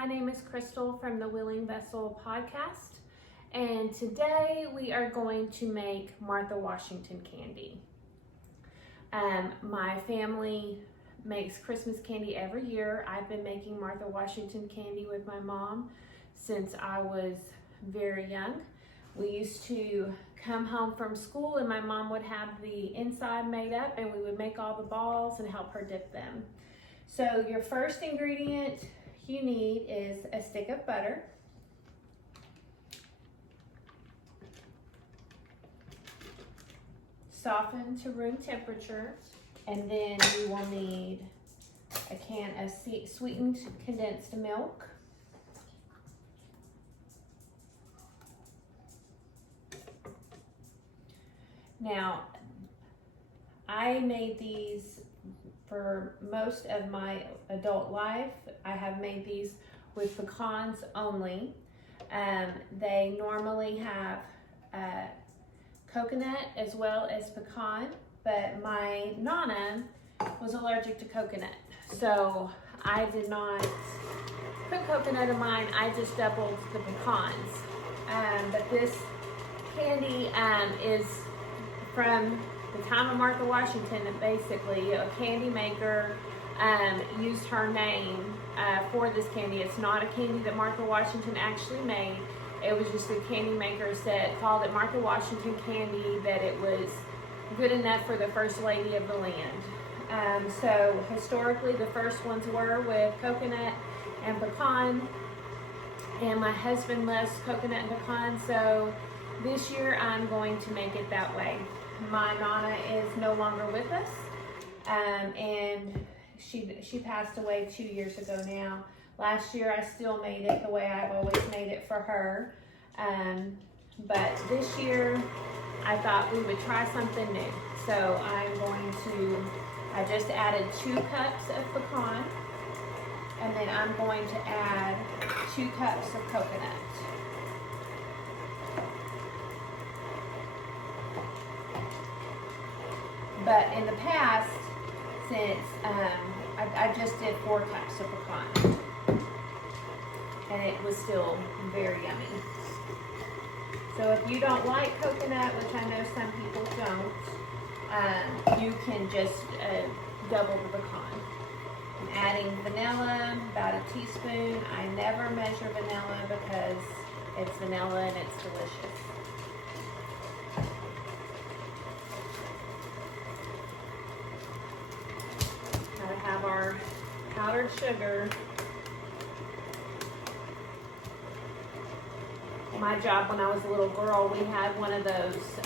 My name is Crystal from the Willing Vessel podcast, and today we are going to make Martha Washington candy. My family makes Christmas candy every year. I've been making Martha Washington candy with my mom since I was very young. We used to come home from school and my mom would have the inside made up and we would make all the balls and help her dip them. So your first ingredient you need is a stick of butter, soften to room temperature, and then you will need a can of sweetened condensed milk, now I made these for most of my adult life. I have made these with pecans only. They normally have coconut as well as pecan, but my Nana was allergic to coconut, so I did not put coconut in mine. I just doubled the pecans. But this candy is from the time of Martha Washington. Basically, a candy maker used her name for this candy. It's not a candy that Martha Washington actually made. It was just a candy maker that called it Martha Washington candy, that it was good enough for the first lady of the land. So historically, the first ones were with coconut and pecan, and my husband loves coconut and pecan, so this year I'm going to make it that way. My Nana is no longer with us, and she passed away 2 years ago now. Last year I still made it the way I've always made it for her, but this year I thought we would try something new. So I just added 2 cups of pecan, and then I'm going to add 2 cups of coconut. But in the past, since I just did 4 cups of pecan, and it was still very yummy. So if you don't like coconut, which I know some people don't, you can just double the pecan. I'm adding vanilla, about a teaspoon. I never measure vanilla because it's vanilla and it's delicious. Have our powdered sugar. My job when I was a little girl, we had one of those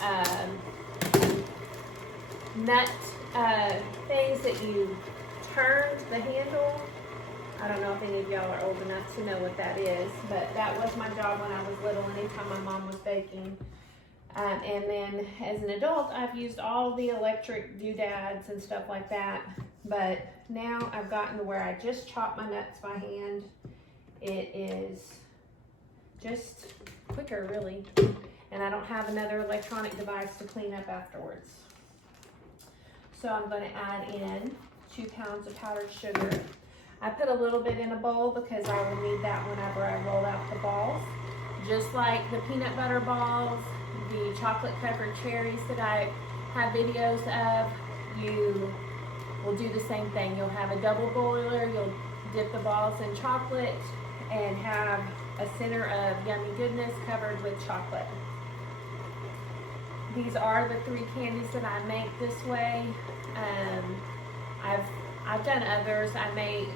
nut things that you turned the handle. I don't know if any of y'all are old enough to know what that is, but that was my job when I was little, anytime my mom was baking. And then as an adult, I've used all the electric doodads and stuff like that. But now I've gotten to where I just chop my nuts by hand. It is just quicker, really. And I don't have another electronic device to clean up afterwards. So I'm going to add in 2 pounds of powdered sugar. I put a little bit in a bowl because I will need that whenever I roll out the balls. Just like the peanut butter balls, the chocolate covered cherries that I have videos of, you will do the same thing. You'll have a double boiler, you'll dip the balls in chocolate and have a center of yummy goodness covered with chocolate. These are the 3 candies that I make this way. I've done others. I make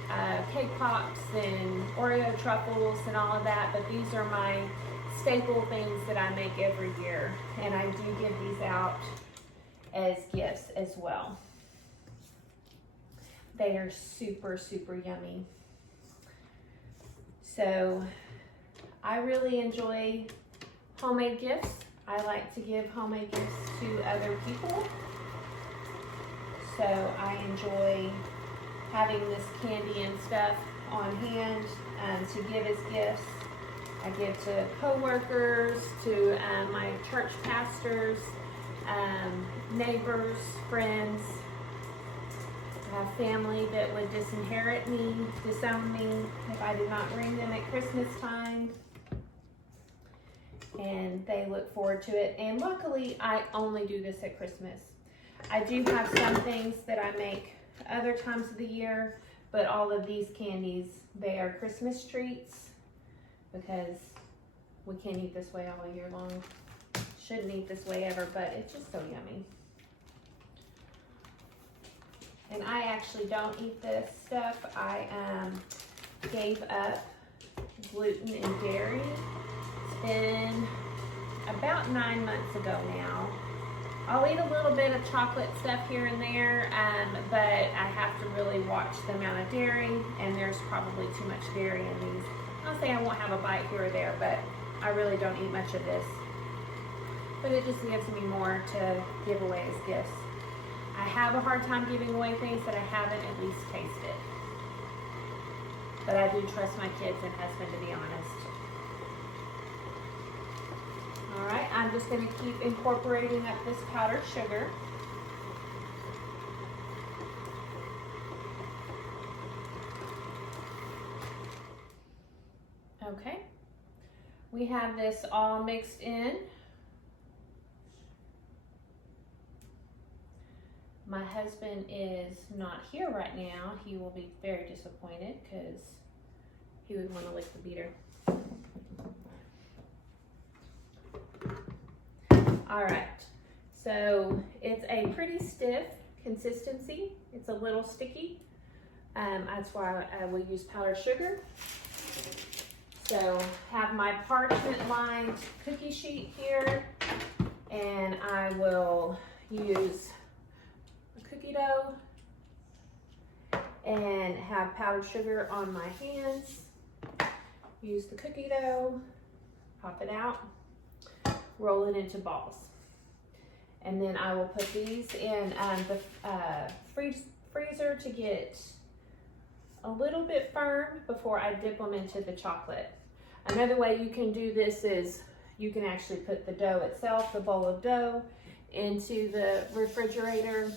cake pops and Oreo truffles and all of that, but these are my staple things that I make every year, and I do give these out as gifts as well. They are super, super yummy. So I really enjoy homemade gifts. I like to give homemade gifts to other people. So I enjoy having this candy and stuff on hand to give as gifts. I give to co-workers, to my church pastors, neighbors, friends. have family that would disown me if I did not ring them at Christmas time. And they look forward to it. And luckily, I only do this at Christmas. I do have some things that I make other times of the year, but all of these candies, they are Christmas treats because we can't eat this way all year long. Shouldn't eat this way ever, but it's just so yummy. And I actually don't eat this stuff. I gave up gluten and dairy. It's been about 9 months ago now. I'll eat a little bit of chocolate stuff here and there, but I have to really watch the amount of dairy, and there's probably too much dairy in these. I'll say I won't have a bite here or there, but I really don't eat much of this. But it just gives me more to give away as gifts. I have a hard time giving away things that I haven't at least tasted. But I do trust my kids and husband, to be honest. All right, I'm just going to keep incorporating up this powdered sugar. Okay, we have this all mixed in. My husband is not here right now. He will be very disappointed because he would want to lick the beater. All right, so it's a pretty stiff consistency. It's a little sticky. That's why I will use powdered sugar. So have my parchment lined cookie sheet here, and I will use cookie dough and have powdered sugar on my hands. Use the cookie dough, pop it out, roll it into balls. And then I will put these in the freezer to get a little bit firm before I dip them into the chocolate. Another way you can do this is you can actually put the dough itself, the bowl of dough, into the refrigerator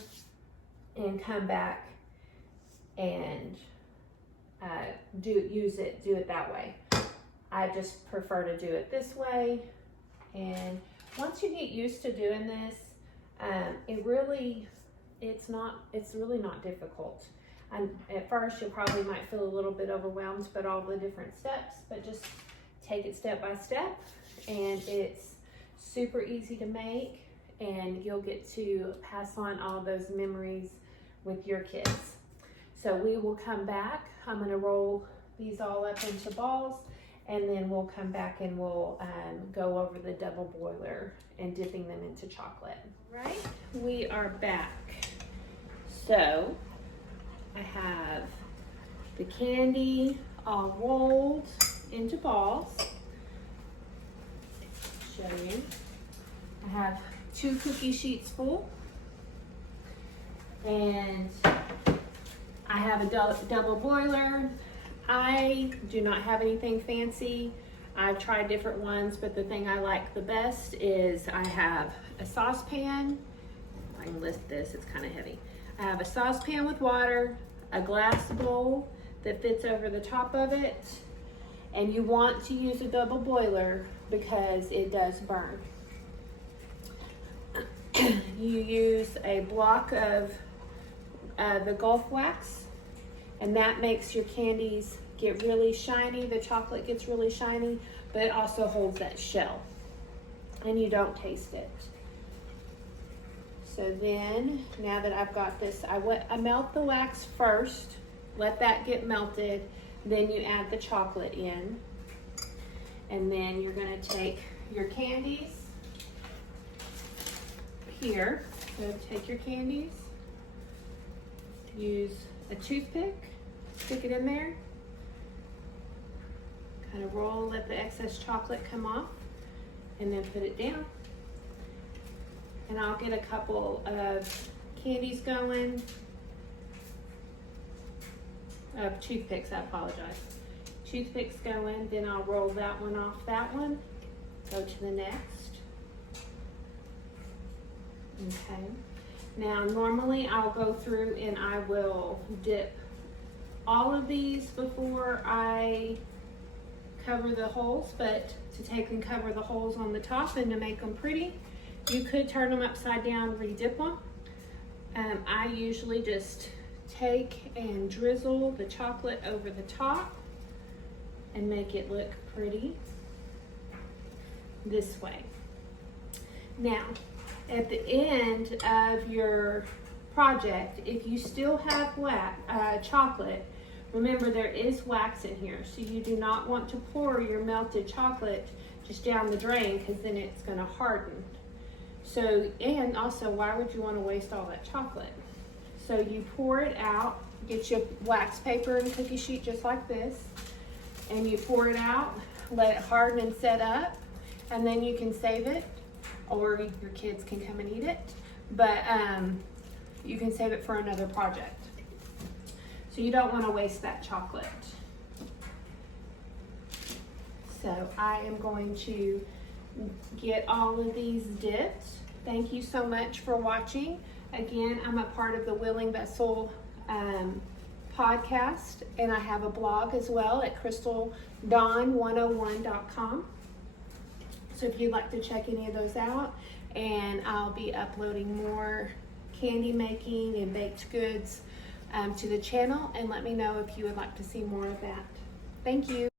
and come back and do it that way. I just prefer to do it this way. And once you get used to doing this, it's really not difficult. At first, you probably might feel a little bit overwhelmed by all the different steps, but just take it step by step, and it's super easy to make, and you'll get to pass on all those memories with your kids. So we will come back. I'm going to roll these all up into balls, and then we'll come back and we'll go over the double boiler and dipping them into chocolate. Right, we are back. So I have the candy all rolled into balls. Show you. I have 2 cookie sheets full, and I have a double boiler. I do not have anything fancy. I've tried different ones, but the thing I like the best is I have a saucepan. I can lift this, it's kind of heavy. I have a saucepan with water, a glass bowl that fits over the top of it, and you want to use a double boiler because it does burn. You use a block of the Gulf wax, and that makes your candies get really shiny. The chocolate gets really shiny, but it also holds that shell, and you don't taste it. So then, now that I've got this, I melt the wax first, let that get melted, then you add the chocolate in, and then you're gonna take your candies here. So take your candies, use a toothpick, stick it in there, kind of roll, let the excess chocolate come off, and then put it down. And I'll get a couple of candies going, toothpicks, I apologize. Toothpicks going, then I'll roll that one off that one, go to the next. Okay, Now, normally I'll go through and I will dip all of these before I cover the holes, but to take and cover the holes on the top and to make them pretty, you could turn them upside down, re-dip them. I usually just take and drizzle the chocolate over the top and make it look pretty this way. Now, at the end of your project, if you still have chocolate, remember there is wax in here, so you do not want to pour your melted chocolate just down the drain, because then it's going to harden. So, and also, why would you want to waste all that chocolate? So you pour it out, get your wax paper and cookie sheet just like this, and you pour it out, let it harden and set up, and then you can save it, or your kids can come and eat it, but you can save it for another project. So you don't want to waste that chocolate. So I am going to get all of these dipped. Thank you so much for watching. Again, I'm a part of the Willing Vessel podcast, and I have a blog as well at crystaldawn101.com. So if you'd like to check any of those out, and I'll be uploading more candy making and baked goods to the channel, and let me know if you would like to see more of that. Thank you.